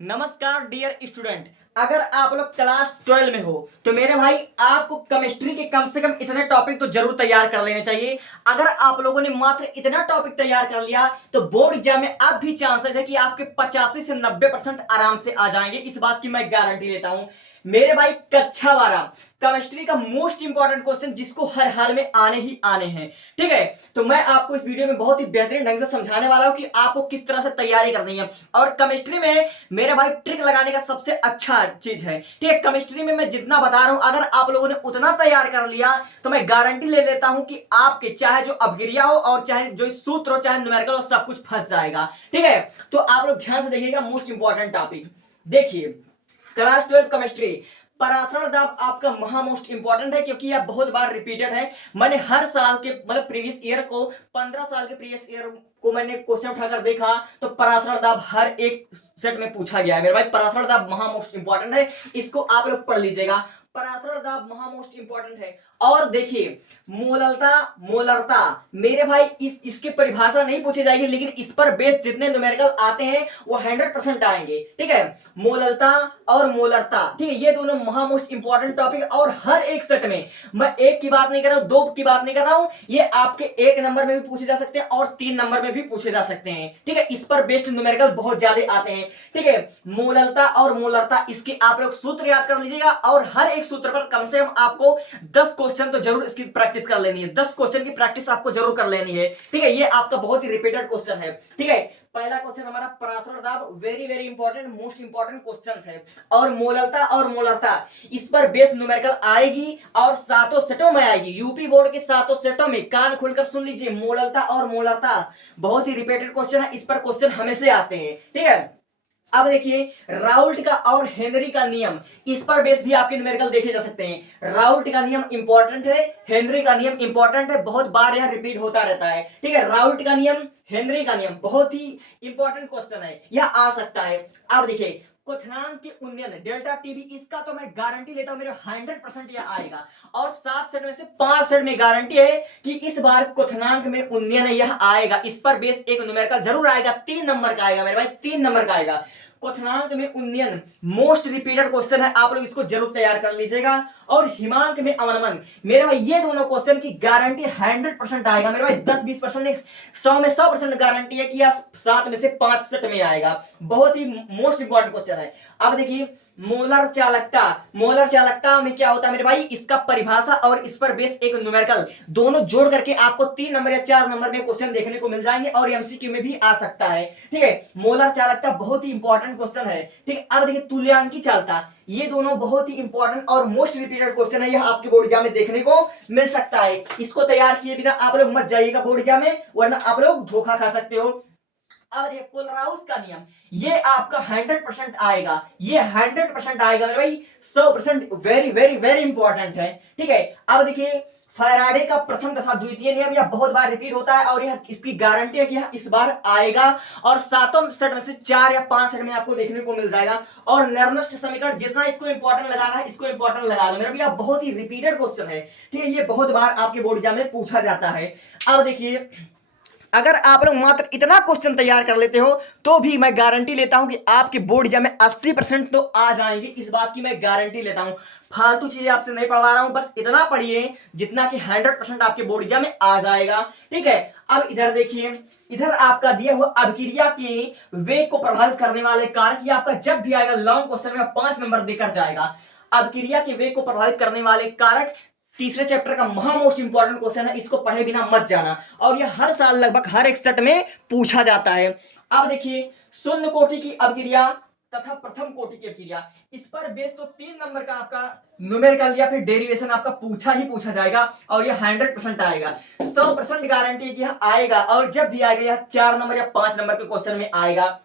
नमस्कार dear student. अगर आप लोग क्लास 12 में हो तो मेरे भाई आपको केमिस्ट्री के कम से कम इतने टॉपिक तो जरूर तैयार कर लेने चाहिए। अगर आप लोगों ने मात्र इतना टॉपिक तैयार कर लिया तो बोर्ड एग्जाम में अब भी चांसेस है कि आपके 85 से 90% आराम से आ जाएंगे। इस बात की मैं गारंटी लेता हूं मेरे भाई। कक्षा 12 केमिस्ट्री का मोस्ट इंपॉर्टेंट क्वेश्चन जिसको हर हाल में आने ही आने हैं, ठीक है। तो मैं आपको इस वीडियो में बहुत ही बेहतरीन ढंग से समझाने वाला हूं कि आपको किस तरह से तैयारी करनी है। और केमिस्ट्री में मेरे भाई ट्रिक लगाने का सबसे अच्छा चीज है, ठीक है। केमिस्ट्री में मैं जितना बता रहा हूं अगर आप लोगों ने उतना तैयार कर लिया तो मैं गारंटी ले लेता हूं कि आपके चाहे जो अपक्रिया हो और चाहे जो सूत्र हो चाहे न्यूमेरिकल हो सब कुछ फंस जाएगा, ठीक है। तो आप लोग ध्यान से देखिएगा, मोस्ट इंपॉर्टेंट टॉपिक देखिए। क्लास 12 केमिस्ट्री पराशरण दाब आपका महा मोस्ट इंपॉर्टेंट है क्योंकि यह बहुत बार रिपीटेड है। मैंने हर साल के मतलब प्रीवियस ईयर को 15 साल के प्रीवियस ईयर को मैंने क्वेश्चन उठाकर देखा तो पराशरण दाब हर एक सेट में पूछा गया है मेरे भाई। पराशरण दाब महा मोस्ट इंपॉर्टेंट है, इसको आप लोग पढ़ लीजिएगा। पराशरण दाब महा मोस्ट इंपॉर्टेंट है। और देखिए मोललता मोलरता मेरे भाई इसकी परिभाषा नहीं पूछी जाएगी लेकिन इस पर बेस जितने न्यूमेरिकल आते हैं वो 100% आएंगे, ठीक है। मोललता और मोलरता, ठीक है, ये दोनों महा मोस्ट इंपॉर्टेंट टॉपिक। और हर एक सेट में मैं एक की बात नहीं कर रहा हूं, दो की बात नहीं कर रहा हूं, ये आपके 1 नंबर में भी पूछे जा सकते हैं और 3 नंबर में भी पूछे जा सकते हैं, ठीक है। इस पर बेस्ड न्यूमेरिकल बहुत ज्यादा आते हैं, ठीक है। मोललता और मोलरता इसके आप लोग सूत्र याद कर लीजिएगा और हर एक सूत्र पर कम से कम आपको 10 क्वेश्चन तो जरूर इसकी प्रैक्टिस कर लेनी है। 10 क्वेश्चन की प्रैक्टिस आपको जरूर कर लेनी है, ठीक है। ये आपका बहुत ही रिपीटेड क्वेश्चन है, ठीक है। पहला क्वेश्चन हमारा पराशरण दाब very very important most important question है। और मोललता और मोलरता इस पर बेस न्यूमेरिकल आएगी और सातों सेटों में आएगी। यूपी बोर्ड के सातों सेटों में कान खोलकर सुन लीजिए, मोललता और मोलरता बहुत ही रिपीटेड क्वेश्चन है, इस पर क्वेश्चन हमेशा आते हैं, ठीक है। अब देखिए राउल्ट का और हेनरी का नियम, इस पर बेस भी आपके न्यूमेरिकल देखे जा सकते हैं। राउल्ट का नियम इंपॉर्टेंट है, हेनरी का नियम इंपॉर्टेंट है, बहुत बार यह रिपीट होता रहता है, ठीक है। राउल्ट का नियम हेनरी का नियम बहुत ही इंपॉर्टेंट क्वेश्चन है, यह आ सकता है। अब देखिए क्वथनांक के उन्नयन डेल्टा टीबी, इसका तो मैं गारंटी लेता हूं मेरे 100% यह आएगा। और 7 सेट में से 5 सेट में गारंटी है कि इस बार क्वथनांक में उन्नयन यह आएगा। इस पर बेस एक न्यूमेरिकल जरूर आएगा, 3 नंबर का आएगा मेरे भाई, 3 नंबर का आएगा। क्वथनांक में उन्नयन मोस्ट रिपीटेड क्वेश्चन है, आप लोग इसको जरूर तैयार कर लीजिएगा। और हिमांक में अवनमन मेरे भाई ये दोनों क्वेश्चन की गारंटी 100% आएगा मेरे भाई। 10-20% नहीं, 100 में 100% गारंटी है कि यह 7 में से 5 सेट में आएगा। बहुत ही मोस्ट इंपॉर्टेंट क्वेश्चन है। अब देखिए मोलर चालकता, मोलर चालकता में क्या होता है मेरे भाई, इसका परिभाषा और इस पर बेस एक न्यूमेरिकल दोनों जोड़ करके आपको 3 नंबर या 4 नंबर में क्वेश्चन देखने को मिल जाएंगे और एमसीक्यू में भी आ सकता है, ठीक है। मोलर चालकता बहुत ही इंपॉर्टेंट क्वेश्चन है, ठीक है। अब देखिए तुल्यांकी चालकता, ये दोनों बहुत ही इंपॉर्टेंट और मोस्ट रिपीटेड क्वेश्चन है, यह आपके बोर्ड एग्जाम में देखने को मिल सकता है। इसको तैयार किए बिना आप लोग मत जाइएगा बोर्ड एग्जाम में, वरना आप लोग धोखा खा सकते हो। अब देखिए कोलराउस का नियम, ये आपका 100% आएगा, ये 100% आएगा मेरे भाई, 100% वेरी वेरी वेरी इंपॉर्टेंट है, ठीक है। अब देखिए फैराडे का प्रथम तथा द्वितीय नियम, यह बहुत बार रिपीट होता है और यह इसकी गारंटी है कि यह इस बार आएगा और सातों सेट में से 4 या 5 सेट में आपको देखने को मिल जाएगा। और निर्दिष्ट समीकरण जितना इसको इंपॉर्टेंट लगाना है इसको इंपॉर्टेंट लगा लो मेरा भैया, बहुत ही रिपीटेड क्वेश्चन है, ठीक है। ये बहुत बार आपके बोर्ड एग्जाम में पूछा जाता है। अब देखिए अगर आप लोग मात्र इतना क्वेश्चन तैयार कर लेते हो तो भी मैं गारंटी लेता हूं कि आपके बोर्ड एग्जाम में 80% तो आ जाएंगे, इस बात की मैं गारंटी लेता हूं। फालतू चीजें आपसे नहीं पढ़वा रहा हूं, बस इतना पढ़िए जितना कि 100% आपके बोर्ड एग्जाम में आ जाएगा, ठीक है। अब इधर देखिए, इधर आपका दिया हुआ अभिक्रिया के वेग को प्रभावित करने वाले कारक, ये आपका जब भी आएगा लॉन्ग क्वेश्चन में 5 नंबर देकर जाएगा। अभिक्रिया के वेग को प्रभावित करने वाले कारक तीसरे चैप्टर का महा मोस्ट इंपॉर्टेंट क्वेश्चन है, इसको पढ़े बिना मत जाना और यह हर साल लगभग हर एक सेट में पूछा जाता है। अब देखिए शून्य कोटि की अभिक्रिया तथा प्रथम कोटि की अभिक्रिया, इस पर बेस तो 3 नंबर का आपका न्यूमेरिकल या फिर डेरिवेशन आपका पूछा ही पूछा जाएगा और यह 100% आएगा, 100% गारंटी है कि यह आएगा। और जब भी आएगा यह 4 नंबर या 5 नंबर के क्वेश्चन में आएगा।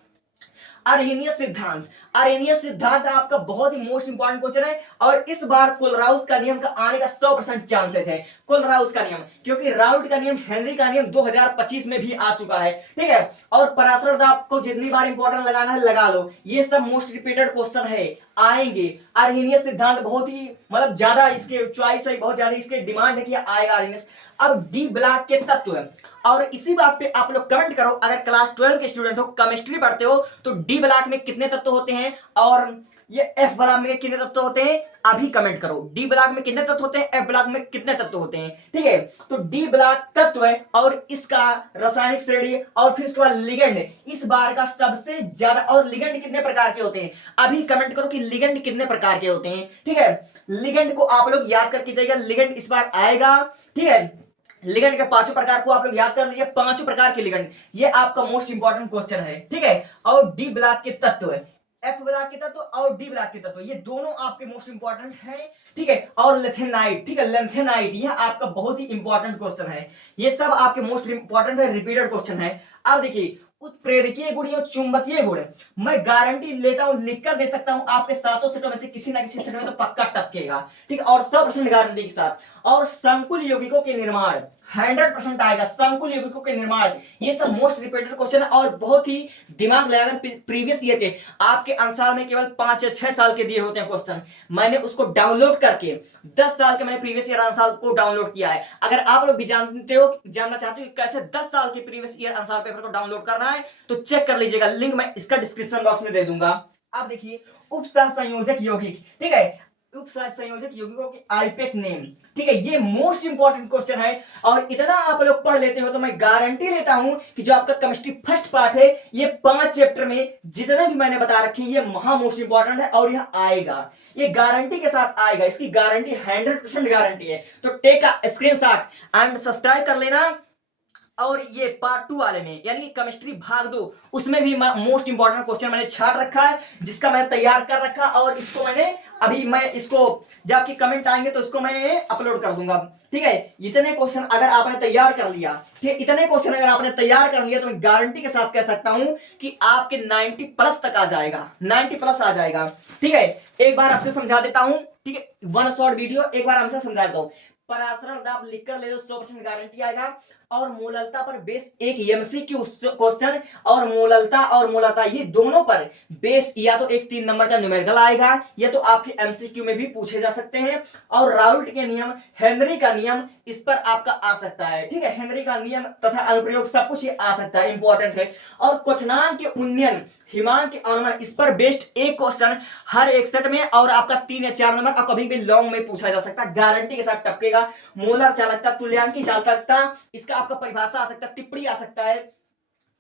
अरेनियस सिद्धांत, अरेनियस सिद्धांत आपका बहुत ही मोस्ट इंपॉर्टेंट क्वेश्चन है और इस बार कोलराउस का नियम का आने का 100% चांसेस है। कोलराउस का नियम, क्योंकि राउट का नियम, हेनरी का नियम 2025 में भी आ चुका है, ठीक है। और पराशर दाब को जितनी बार इंपॉर्टेंट लगाना है लगा लो, ये सब मोस्ट रिपीटेड क्वेश्चन है, आएंगे। अर्हेनियस सिद्धांत बहुत ही मतलब ज्यादा इसके चॉइस है, बहुत ज्यादा इसके डिमांड है कि आएगा अर्हेनियस। अब डी ब्लॉक के तत्व है, और इसी बात पे आप लोग कमेंट करो, अगर क्लास 12 के स्टूडेंट हो, केमिस्ट्री पढ़ते हो, तो डी ब्लॉक में कितने तत्व होते हैं और ये एफ ब्लॉक में कितने तत्व होते हैं, अभी कमेंट करो। डी ब्लॉक में कितने तत्व होते हैं, एफ ब्लॉक में कितने तत्व होते हैं, ठीक है। तो डी ब्लॉक तत्व है और इसका रासायनिक श्रेणी और फिर उसके बाद लिगेंड इस बार का सबसे ज्यादा। और लिगेंड कितने प्रकार के होते हैं, अभी कमेंट करो कि लिगेंड कितने प्रकार के होते हैं, ठीक है। लिगेंड को आप लोग याद करके जाइएगा, लिगेंड इस बार आएगा, ठीक है। लिगेंड के पांचों प्रकार को आप लोग याद कर लीजिए, पांचों प्रकार के लिगेंड, ये आपका मोस्ट इंपॉर्टेंट क्वेश्चन है, ठीक है। और डी ब्लॉक के तत्व है, एफ ब्लॉक के तत्व और डी ब्लॉक के तत्व, ये दोनों आपके मोस्ट इंपॉर्टेंट हैं, ठीक है। और लेथेनाइट, ठीक है, लेथेनाइट यह आपका बहुत ही इंपॉर्टेंट क्वेश्चन है, ये सब आपके मोस्ट इंपॉर्टेंट है, रिपीटेड क्वेश्चन है। अब देखिए उत्प्रेरकीय गुण या चुंबकीय गुण, मैं गारंटी लेता हूं, लिखकर दे सकता हूं, आपके सातों सेटों में से किसी ना किसी सेट में तो पक्का टपकेगा, ठीक है। और 100% गारंटी के साथ। और संकुल यौगिकों के निर्माण 100% आएगा, संकुल यौगिकों के निर्माण, ये सब मोस्ट रिपीटेड क्वेश्चन है और बहुत ही दिमाग लगाकर प्रीवियस ईयर के आपके अनुसार में केवल 5 या 6 साल के दिए होते हैं क्वेश्चन, मैंने उसको डाउनलोड करके 10 साल के मैंने प्रीवियस ईयर आंसर को डाउनलोड किया है। अगर आप लोग भी जानते हो, जानना चाहते हो कि कैसे 10 साल के प्रीवियस ईयर आंसर पेपर को डाउनलोड करना है, तो चेक कर लीजिएगा, लिंक मैं इसका डिस्क्रिप्शन बॉक्स में दे दूंगा। आप देखिए उपसहसंयोजक यौगिक, ठीक है, उपसहसंयोजक यौगिकों के आईपेक नेम, ठीक है, ये मोस्ट इंपॉर्टेंट क्वेश्चन है। और इतना आप लोग पढ़ लेते हो तो मैं गारंटी लेता हूं कि जो आपका केमिस्ट्री फर्स्ट पार्ट है, ये 5 चैप्टर में जितने भी मैंने बता रखे हैं, ये महा मोस्ट इंपॉर्टेंट है और यह आएगा, ये गारंटी के साथ आएगा, इसकी गारंटी 100% गारंटी है। तो take a screenshot and subscribe कर लेना। और ये पार्ट 2 वाले में यानी कि केमिस्ट्री भाग 2, उसमें भी मोस्ट इंपॉर्टेंट क्वेश्चन मैंने छाट रखा है, जिसका मैंने तैयार कर रखा, और इसको मैंने अभी मैं इसको जब आपके कमेंट आएंगे तो इसको मैं अपलोड कर दूंगा, ठीक है। इतने क्वेश्चन अगर आपने तैयार कर लिया, ठीक है, इतने क्वेश्चन अगर आपने तैयार कर लिया तो मैं गारंटी के साथ कह सकता हूं कि आपके 90 प्लस तक आ जाएगा, 90 प्लस आ जाएगा, ठीक है। एक बार आपसे समझा देता हूं, ठीक है, वन शॉर्ट वीडियो एक बार हमसे समझा देता हूं। पराशरण दाब लिखकर ले लो, 100% गारंटी आएगा। और मोललता पर बेस एक एमसीक्यू क्वेश्चन, और मोललता ये दोनों पर बेस या तो एक 3 नंबर का न्यूमेरिकल आएगा, या तो आपके एमसीक्यू में भी पूछे जा सकते हैं। और राउल्ट के नियम, हेनरी का नियम, इस पर आपका आ सकता है, ठीक है, हेनरी का नियम तथा अनुप्रयोग सब कुछ आ सकता है, इंपॉर्टेंट है। और क्वथनांक के उन्नयन, हिमांक के अनुमान, इस पर बेस्ड एक क्वेश्चन हर एक सेट में, और आपका 3 या 4 नंबर और कभी भी लॉन्ग में पूछा जा सकता है, गारंटी के साथ टपकेगा। मोलर चालकता, तुल्यांकी चालकता, इसका आपका परिभाषा आ सकता है, टिप्पणी आ सकता है।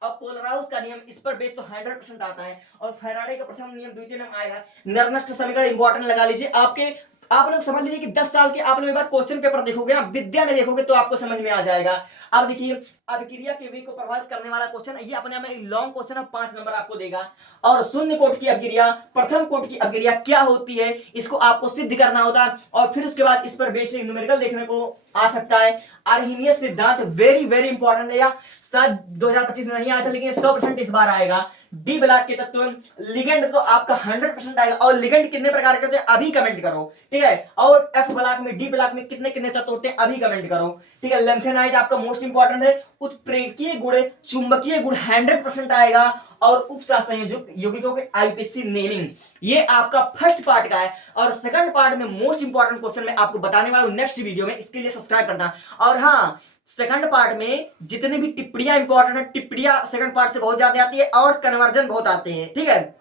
और कोलराउस का नियम, इस पर बेस तो 100% आता है। और फैराडे का प्रथम नियम, द्वितीय नियम आएगा। नरनस्ट समीकरण इंपॉर्टेंट लगा लीजिए, आपके आप लोग समझ लीजिए कि 10 साल के आप लोग एक बार क्वेश्चन पेपर देखोगे ना, विद्या में देखोगे तो आपको समझ में आ जाएगा। अब देखिए अभिक्रिया के वेग को प्रभावित करने वाला क्वेश्चन, ये अपने आप में लॉन्ग क्वेश्चन है, 5 नंबर आपको देगा। और शून्य कोट की अभिक्रिया, प्रथम कोट की अभिक्रिया क्या होती है, इसको आपको सिद्ध करना होता है। और फिर उसके बाद इस पर बेसिक न्यूमेरिकल देखने को आ सकता है। अर्हेनियस सिद्धांत वेरी वेरी इंपॉर्टेंट है, या शायद 2025 में नहीं आया था, लेकिन 100% इस बार आएगा। डी ब्लॉक के तत्व, लिगेंड तो आपका 100% आएगा। और लिगेंड कितने प्रकार के होते हैं अभी कमेंट करो, ठीक है। और एफ ब्लॉक में, डी ब्लॉक में कितने कितने तत्व होते हैं अभी कमेंट करो, ठीक है। लेंथेनाइट आपका मोस्ट इंपॉर्टेंट है। उत्प्रेरकीय गुण, चुंबकीय गुण 100% आएगा। और उपसहसंयोजक यौगिकों के आईपीसी नेमिंग, ये आपका फर्स्ट पार्ट का है। और सेकंड पार्ट में मोस्ट इंपॉर्टेंट क्वेश्चन मैं आपको बताने वाला हूं नेक्स्ट वीडियो में, इसके लिए सब्सक्राइब करना। और हाँ, सेकंड पार्ट में जितने भी टिप्पणियां इंपॉर्टेंट है, टिप्पणियां सेकंड पार्ट से बहुत ज्यादा आती है, और कन्वर्जन बहुत आते हैं, ठीक है।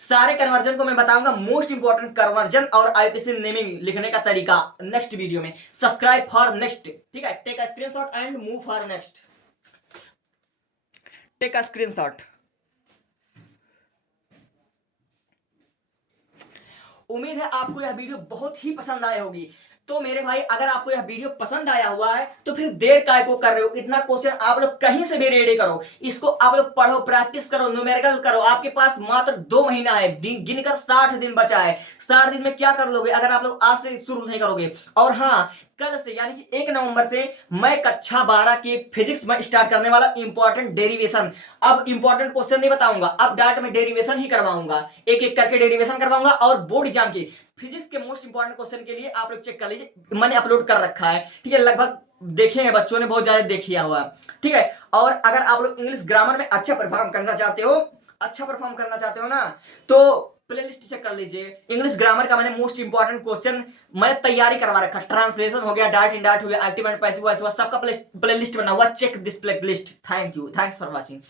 सारे कन्वर्जन को मैं बताऊंगा, मोस्ट इंपॉर्टेंट कन्वर्जन और आईपीसी नेमिंग लिखने का तरीका नेक्स्ट वीडियो में। सब्सक्राइब फॉर नेक्स्ट, ठीक है। Take a screenshot and move for next. Take a screenshot. उम्मीद है आपको यह वीडियो बहुत ही पसंद आया होगी। तो मेरे भाई, अगर आपको यह वीडियो पसंद आया हुआ है तो फिर देर काय को कर रहे हो, इतना क्वेश्चन आप लोग कहीं से भी रेडी करो, इसको आप लोग पढ़ो, प्रैक्टिस करो, न्यूमेरिकल करो। आपके पास मात्र 2 महीना है, गिनकर 60 दिन बचा है। 60 दिन में क्या कर लोगे अगर आप लोग आज से शुरू नहीं करोगे। और हाँ, कल से यानी कि 1 नवंबर से मैं कक्षा 12 के फिजिक्स में स्टार्ट करने वाला इंपॉर्टेंट डेरिवेशन। अब इंपॉर्टेंट क्वेश्चन नहीं बताऊंगा, अब डायरेक्ट में डेरिवेशन ही करवाऊंगा, एक एक करके डेरिवेशन करवाऊंगा। और बोर्ड एग्जाम की फिजिक्स के मोस्ट इंपॉर्टेंट क्वेश्चन के लिए आप लोग चेक कर लीजिए, मैंने अपलोड कर रखा है, ठीक है। लगभग देखे हैं बच्चों ने, बहुत ज्यादा देखिया हुआ, ठीक है। और अगर आप लोग इंग्लिश ग्रामर में अच्छा परफॉर्म करना चाहते हो, अच्छा परफॉर्म करना चाहते हो ना, तो प्लेलिस्ट चेक कर लीजिए। इंग्लिश ग्रामर का मैंने मोस्ट इंपॉर्टेंट क्वेश्चन मैंने तैयारी करवा रखा, ट्रांसलेशन हो गया, डायरेक्ट इनडायरेक्ट हो गया, एक्टिव एंड पैसिव वॉइस, सबका प्लेलिस्ट बना हुआ, check this playlist. Thank you, thanks for watching.